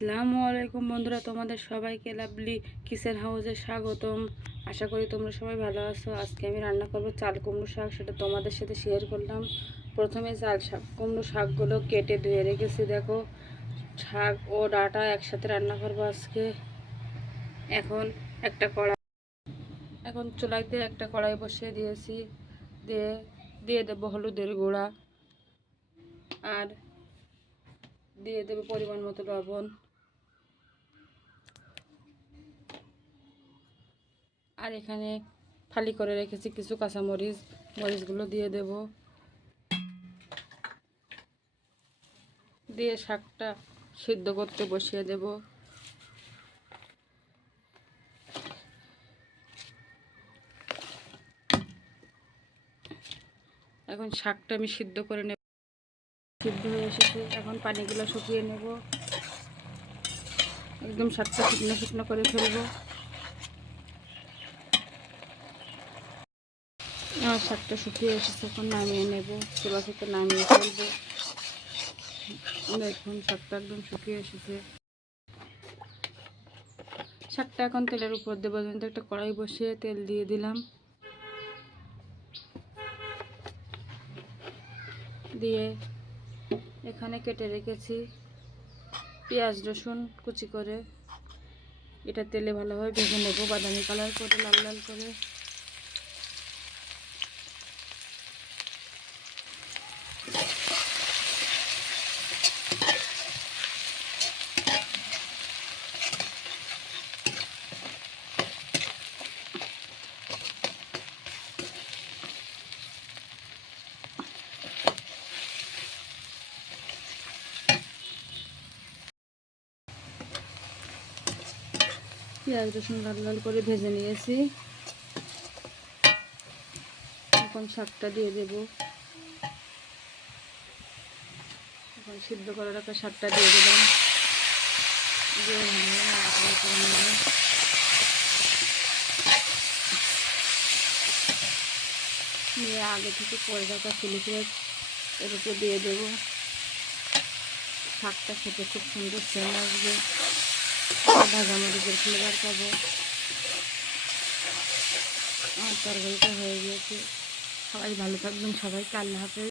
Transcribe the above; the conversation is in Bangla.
আসসালামু আলাইকুম বন্ধুরা, তোমাদের সবাইকে লাভলি কিচেন হাউসে স্বাগতম। আশা করি তোমরা সবাই ভালো আছো। আজকে আমি রান্না করব চাল কুমড়ো শাক, সেটা তোমাদের সাথে শেয়ার করলাম। প্রথমে কুমড়ো শাকগুলো কেটে ধুয়ে রেখেছি। দেখো, শাক ও ডাঁটা একসাথে রান্না করবো আজকে। এখন চুলাইতে একটা কড়াই বসিয়ে দিয়েছি। দিয়ে দেবো হলুদের গুঁড়া, আর দিয়ে দেবো পরিমাণ মতো লবণ, আর এখানে ফালি করে রেখেছি কিছু কাঁচামরিচ। মরিচগুলো দিয়ে দেব, দিয়ে শাকটা সিদ্ধ করতে বসিয়ে দেব। এখন শাকটা আমি সিদ্ধ করে নেব। সিদ্ধ হয়ে এসেছে, এখন পানিগুলো শুকিয়ে নেব। একদম শাকটা শুকনো শুকনো করে ফেলবো। আমার শাকটা শুকিয়ে এসেছে, এখন নামিয়ে নেব। চুলা থেকে নামিয়ে ফেলবো। দেখুন, শাকটা একদম শুকিয়ে এসেছে। শাকটা এখন তেলের উপর দেবো। একটা কড়াই বসিয়ে তেল দিয়ে দিলাম। দিয়ে এখানে কেটে রেখেছি পেঁয়াজ রসুন কুচি করে। এটা তেলে ভালোভাবে ভেজে নেব, বাদামি কালার করে, লাল লাল করে। পেঁয়াজ রসুন লাল লাল করে ভেজে নিয়েছি। এখন শাকটা দিয়ে দেব। এখন সিদ্ধ করে রাখা শাকটা দিয়ে দিলাম। দিয়ে নিয়ে আগে থেকে করে রাখা চিলি ফ্লেক্স এর উপর দিয়ে দেবো। শাকটা খেতে খুব সুন্দর সেন্ট আসবে, ভাজা মরিচের ফ্লেভার পাবো। আমার তরকারিটা হয়ে গিয়েছে। সবাই ভালো থাকবেন, সবাইকে আল্লাহ হাফেজ।